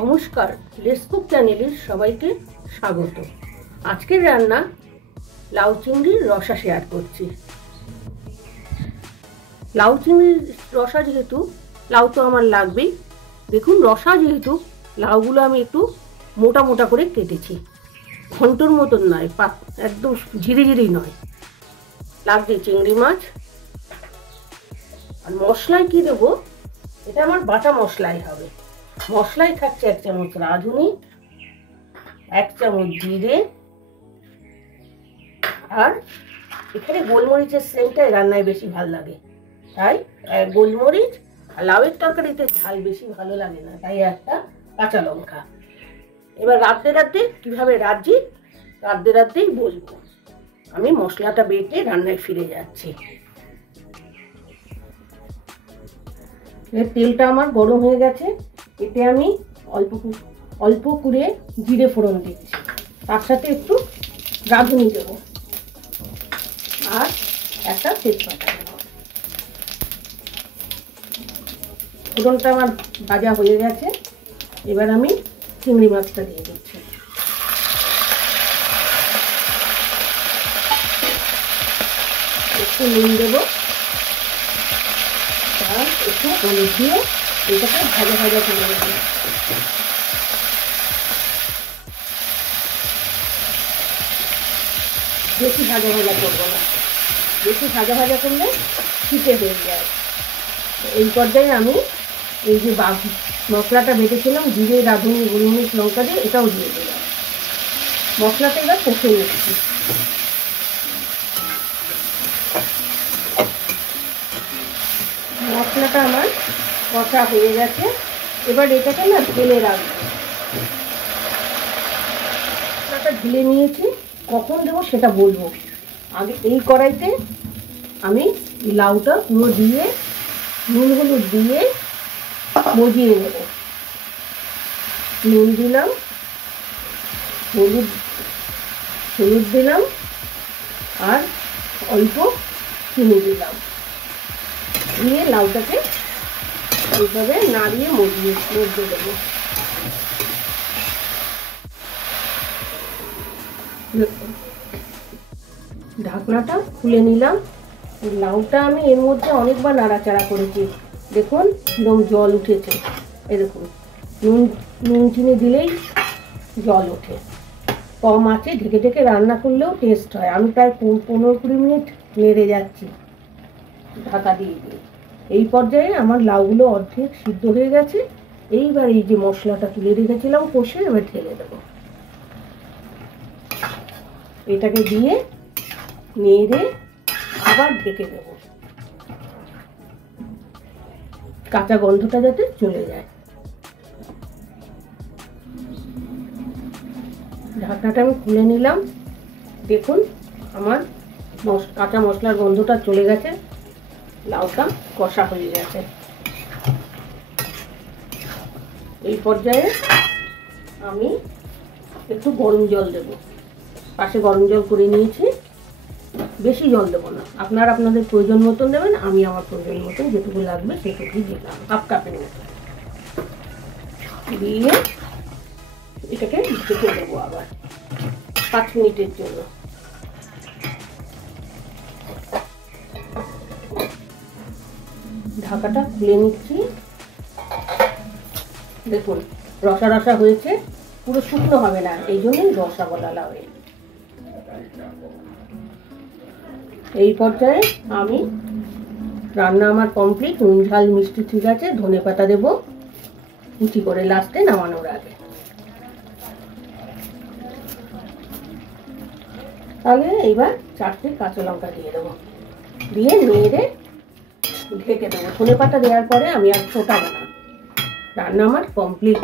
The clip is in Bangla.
নমস্কার, লেটস কুক চ্যানেলের সবাইকে স্বাগত। আজকের রান্না লাউ চিংড়ির রসা শেয়ার করছি। লাউ চিংড়ির রসা যেহেতু লাউ তো আমার লাগবেই, দেখুন রসা যেহেতু লাউগুলো আমি একটু মোটা মোটা করে কেটেছি, ঘন্টর মতন নয়, একদম ঝিরি ঝিরি নয়। লাগছে চিংড়ি মাছ। আর মশলায় কি দেবো, এটা আমার বাটা মশলাই হবে। মশলাই থাকছে 1 চামচ রাঁধুনি, 1 চামচ জিরে, আর এখানে গোলমরিচের সেন্টটাই রান্নায় বেশি ভালো লাগে, তাই গোলমরিচ। আর লাউয়ের তরকারিতে ঝাল বেশি ভালো লাগে না, তাই একটা কাঁচা লঙ্কা। এবার রাঁধতে রাঁধতে কীভাবে রাঁধছি রাঁধতে রাঁধতেই বলবো। আমি মশলাটা বেটে রান্নায় ফিরে যাচ্ছি। তেলটা আমার গরম হয়ে গেছে, এতে আমি অল্প করে জিরে ফোড়ন দিচ্ছি, তার সাথে একটু রাঁধুনি দেবো আর একটা তেজপাতা দেবো। ফোড়নটা আমার ভাজা হয়ে গেছে, এবার আমি চিংড়ি মাছটা দিয়ে দিচ্ছি। একটু নুন দেবো আর একটু হলুদ দিয়ে এটাকে ভাজা ভাজা করে নেব। বেশি ভাজা ভাজা করবো না, বেশি ভাজা ভাজা করলে ফিটে হয়ে যায়। এই পর্যায়ে আমি এই যে মশলাটা বেটেছিলাম, জিরে, রাঁধুনি, গোলমরিচ, লঙ্কা দিয়ে, এটাও দিয়ে দিলাম। মশলাটা এবার কষে নিচ্ছি। মশলাটা আমার কষা হয়ে গেছে, এবার এটাকে না ঢেলে রাখবো। মশলাটা ঢেলে নিয়েছি, কখন দেবো সেটা বলবো। আগে এই কড়াইতে আমি লাউটা পুরো দিয়ে নুন হলুদ দিয়ে মজিয়ে নেব। নুন দিলাম, হলুদ দিলাম আর অল্প চিনি দিলাম, দিয়ে লাউটাকে এইভাবে নাড়িয়ে মজিয়ে দেবো। ঢাকনাটা খুলে নিলাম। লাউটা আমি এর মধ্যে অনেকবার নাড়াচাড়া করেছি, দেখুন কিরকম জল উঠেছে। এরকম নুন চিনি দিলেই জল ওঠে। কম আছে ঢেকে ঢেকে রান্না করলেও টেস্ট হয়। আমি প্রায় 15-20 মিনিট নেড়ে যাচ্ছি ঢাকা দিয়ে দিয়ে। এই পর্যায়ে আমার লাউগুলো অর্ধেক সিদ্ধ হয়ে গেছে। এইবার এই যে মশলাটা তুলে রেখেছিলাম কষে, এবার ঢেলে দেবো। এটাকে দিয়ে নেড়ে আবার ঢেকে দেবো, কাঁচা গন্ধটা যাতে চলে যায়। ঢাকনাটা আমি খুলে নিলাম, দেখুন আমার কাঁচা মশলার গন্ধটা চলে গেছে, লাউটা কষা হয়ে গেছে। এই পর্যায়ে আমি একটু গরম জল দেব। পাশে গরম জল করে নিয়েছি, বেশি জল দেবো না, আপনারা আপনাদের প্রয়োজন মতন দেবেন। আমি আমার প্রয়োজন মতন যেটুকু লাগবে সেটুকুই দিলাম, 1/2 কাপের মতো দিয়ে এটাকে ঢেকে দেবো আবার 5 মিনিটের জন্য। ঢাকাটা খুলে নিচ্ছি, দেখুন রসা রসা হয়েছে, পুরো শুকনো হবে না, এই জন্যই রসা বলা লাউ। এই পর্যায়ে আমি রান্না আমার কমপ্লিট। নুন ঝাল মিষ্টি ঠিক আছে, ধনেপাতা দেবো কুচি করে লাস্টে নামানোর আগে। তাহলে এইবার 4টে কাঁচা লঙ্কা দিয়ে দেবো, দিয়ে নেড়ে ঢেকে দেবো। ধনেপাতা দেওয়ার পরে আমি আর ফোটাবো না, রান্না আমার কমপ্লিট।